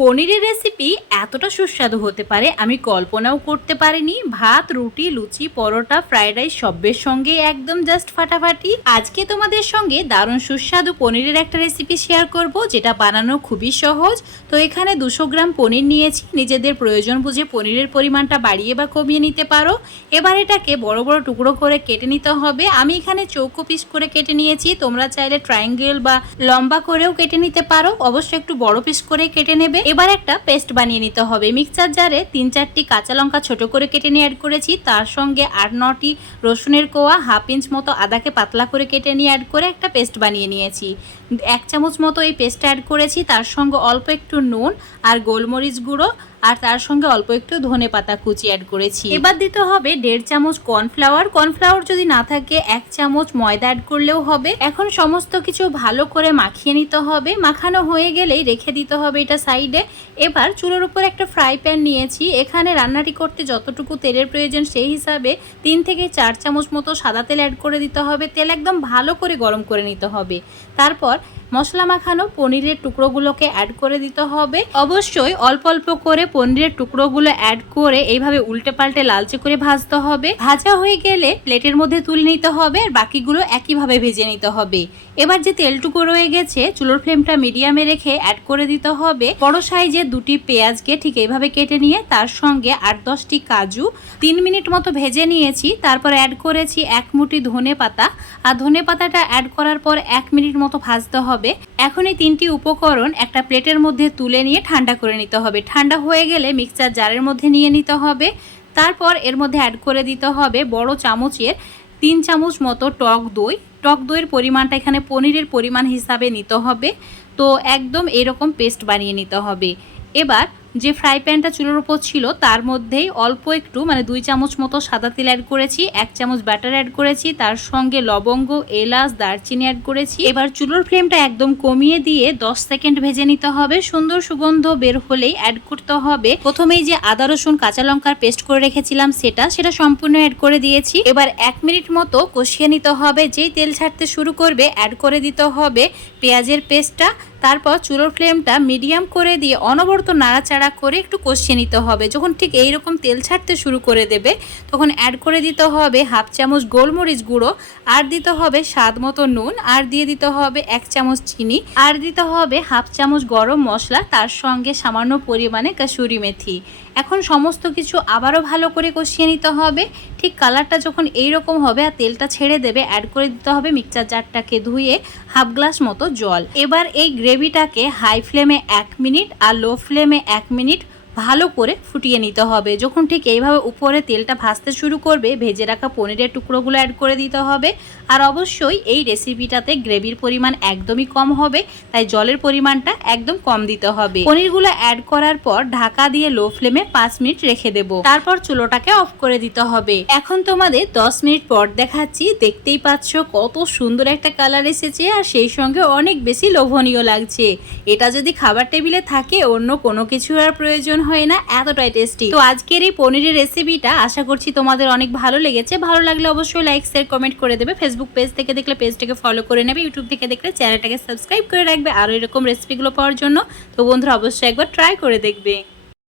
পনিরের রেসিপি এতটা সুস্বাদু হতে পারে, আমি কল্পনাও করতে পারিনি। ভাত, রুটি, লুচি, পরোটা ফ্রাইড রাইস সবের সঙ্গে একদম জাস্ট ফাটাফাটি। আজকে তোমাদের সঙ্গে দারুণ সুস্বাদু পনিরের একটা রেসিপি শেয়ার করব, যেটা বানানো খুবই সহজ। তো এখানে দুশো গ্রাম পনির নিয়েছি, নিজেদের প্রয়োজন বুঝে পনিরের পরিমাণটা বাড়িয়ে বা কমিয়ে নিতে পারো। এবার এটাকে বড় বড় টুকরো করে কেটে নিতে হবে। আমি এখানে চৌকো পিস করে কেটে নিয়েছি, তোমরা চাইলে ট্রায়াঙ্গেল বা লম্বা করেও কেটে নিতে পারো। অবশ্যই একটু বড় পিস করে কেটে নেবে। এবার একটা পেস্ট বানিয়ে নিতে হবে। মিক্সার জারে তিন চারটি কাঁচা লঙ্কা ছোট করে কেটে নিয়ে অ্যাড করেছি। তার সঙ্গে আট নটি রসুনের কোয়া হাফ ইঞ্চ মতো আদাকে পাতলা করে কেটে নিয়ে অ্যাড করে একটা পেস্ট বানিয়ে নিয়েছি। এক চামচ মতো এই পেস্ট অ্যাড করেছি। তার সঙ্গে অল্প একটু নুন আর গোলমরিচ গুঁড়ো আর তার সঙ্গে অল্প একটু ধনে পাতা কুচি অ্যাড করেছি। এবার দিতে হবে দেড় চামচ কর্নফ্লাওয়ার। কর্নফ্লাওয়ার যদি না থাকে, এক চামচ ময়দা অ্যাড করলেও হবে। এখন সমস্ত কিছু ভালো করে মাখিয়ে নিতে হবে। মাখানো হয়ে গেলেই রেখে দিতে হবে এটা সাইডে। এবার চুলোর উপর একটা ফ্রাই প্যান নিয়েছি। এখানে রান্নাটি করতে যতটুকু তেলের প্রয়োজন সেই হিসাবে তিন থেকে চার চামচ মতো সাদা তেল অ্যাড করে দিতে হবে। তেল একদম ভালো করে গরম করে নিতে হবে। তারপর মশলা মাখানো পনিরের টুকরোগুলোকে অ্যাড করে দিতে হবে। অবশ্যই অল্প অল্প করে পনিরের টুকরোগুলো অ্যাড করে এইভাবে উল্টে পাল্টে লালচে করে ভাজতে হবে। ভাজা হয়ে গেলে প্লেটের মধ্যে তুলে নিতে হবে আর বাকিগুলো একইভাবে ভেজে নিতে হবে। এবার যে তেলটুকু রয়ে গেছে, চুলোর ফ্লেমটা মিডিয়ামে রেখে অ্যাড করে দিতে হবে। বড় সাইজের দুটি পেঁয়াজকে ঠিক এইভাবে কেটে নিয়ে তার সঙ্গে আট দশটি কাজু, তিন মিনিট মতো ভেজে নিয়েছি। তারপর অ্যাড করেছি এক মুঠি ধনে পাতা আর ধনে পাতাটা অ্যাড করার পর এক মিনিট মতো ভাজতে হবে। এখন এই তিনটি উপকরণ একটা প্লেটের মধ্যে তুলে নিয়ে ঠান্ডা করে নিতে হবে। ঠান্ডা হয়ে গেলে মিক্সচার জারের মধ্যে নিয়ে নিতে হবে। তারপর এর মধ্যে অ্যাড করে দিতে হবে বড় চামচের তিন চামচ মতো টক দই। টক দইয়ের পরিমাণটা এখানে পনিরের পরিমাণ হিসাবে নিতে হবে। তো একদম এরকম পেস্ট বানিয়ে নিতে হবে। এবার যে ফ্রাই প্যানটা চুলোর উপর ছিল, তার মধ্যেই অল্প একটু মানে দুই চামচ মতো সাদা তেল অ্যাড করেছি, এক চামচ ব্যাটার অ্যাড করেছি, তার সঙ্গে লবঙ্গ, এলাচ, দারচিনি অ্যাড করেছি। এবার চুলোর ফ্লেমটা একদম কমিয়ে দিয়ে 10 সেকেন্ড ভেজে নিতে হবে। সুন্দর সুগন্ধ বের হলেই অ্যাড করতে হবে। প্রথমেই যে আদা, রসুন, কাঁচা লঙ্কার পেস্ট করে রেখেছিলাম সেটা সেটা সম্পূর্ণ অ্যাড করে দিয়েছি। এবার এক মিনিট মতো কষিয়ে নিতে হবে। যেই তেল ছাড়তে শুরু করবে অ্যাড করে দিতে হবে পেঁয়াজের পেস্টটা তারপর চুলোর ফ্লেমটা মিডিয়াম করে দিয়ে অনবরত নাড়াচাড়া করে একটু কষিয়ে নিতে হবে। যখন ঠিক এই রকম তেল ছাড়তে শুরু করে দেবে, তখন অ্যাড করে দিতে হবে হাফ চামচ গোলমরিচ গুঁড়ো, আর দিতে হবে স্বাদ মতো নুন, আর দিয়ে দিতে হবে এক চামচ চিনি, আর দিতে হবে হাফ চামচ গরম মশলা, তার সঙ্গে সামান্য পরিমাণে কাসুরি মেথি। এখন সমস্ত কিছু আবারও ভালো করে কষিয়ে নিতে হবে। ঠিক কালারটা যখন এই রকম হবে আর তেলটা ছেড়ে দেবে অ্যাড করে দিতে হবে মিক্সচার জারটাকে ধুয়ে হাফ গ্লাস মতো জল। এবার এই গ্রেভিটাকে হাই ফ্লেমে এক মিনিট আর লো ফ্লেমে এক মিনিট ভালো করে ফুটিয়ে নিতে হবে। যখন ঠিক এইভাবে উপরে তেলটা ভাজতে শুরু করবে, ভেজে রাখা পনিরের টুকরোগুলো অ্যাড করে দিতে হবে। আর অবশ্যই এই রেসিপিটাতে গ্রেভির পরিমাণ একদমই কম হবে, তাই জলের পরিমাণটা একদম কম দিতে হবে। পনিরগুলো অ্যাড করার পর ঢাকা দিয়ে লো ফ্লেমে পাঁচ মিনিট রেখে দেব। তারপর চুলোটাকে অফ করে দিতে হবে। এখন তোমাদের দশ মিনিট পর দেখাচ্ছি, দেখতেই পাচ্ছ কত সুন্দর একটা কালার এসেছে, আর সেই সঙ্গে অনেক বেশি লোভনীয় লাগছে। এটা যদি খাবার টেবিলে থাকে, অন্য কোনো কিছু আর প্রয়োজন হয় না, এতটাই টেস্টি তো আজকের এই পনিরের রেসিপিটা আশা করছি তোমাদের অনেক ভালো লেগেছে। ভালো লাগলে অবশ্যই লাইক শেয়ার কমেন্ট করে দেবে। ফেসবুক পেজ থেকে দেখলে পেজটাকে ফলো করে নেবে। ইউটিউব থেকে দেখলে চ্যানেলটাকে সাবস্ক্রাইব করে রাখবে। আরও এরকম রেসিপিগুলো পাওয়ার জন্য। তো বন্ধুরা, অবশ্যই একবার ট্রাই করে দেখবে।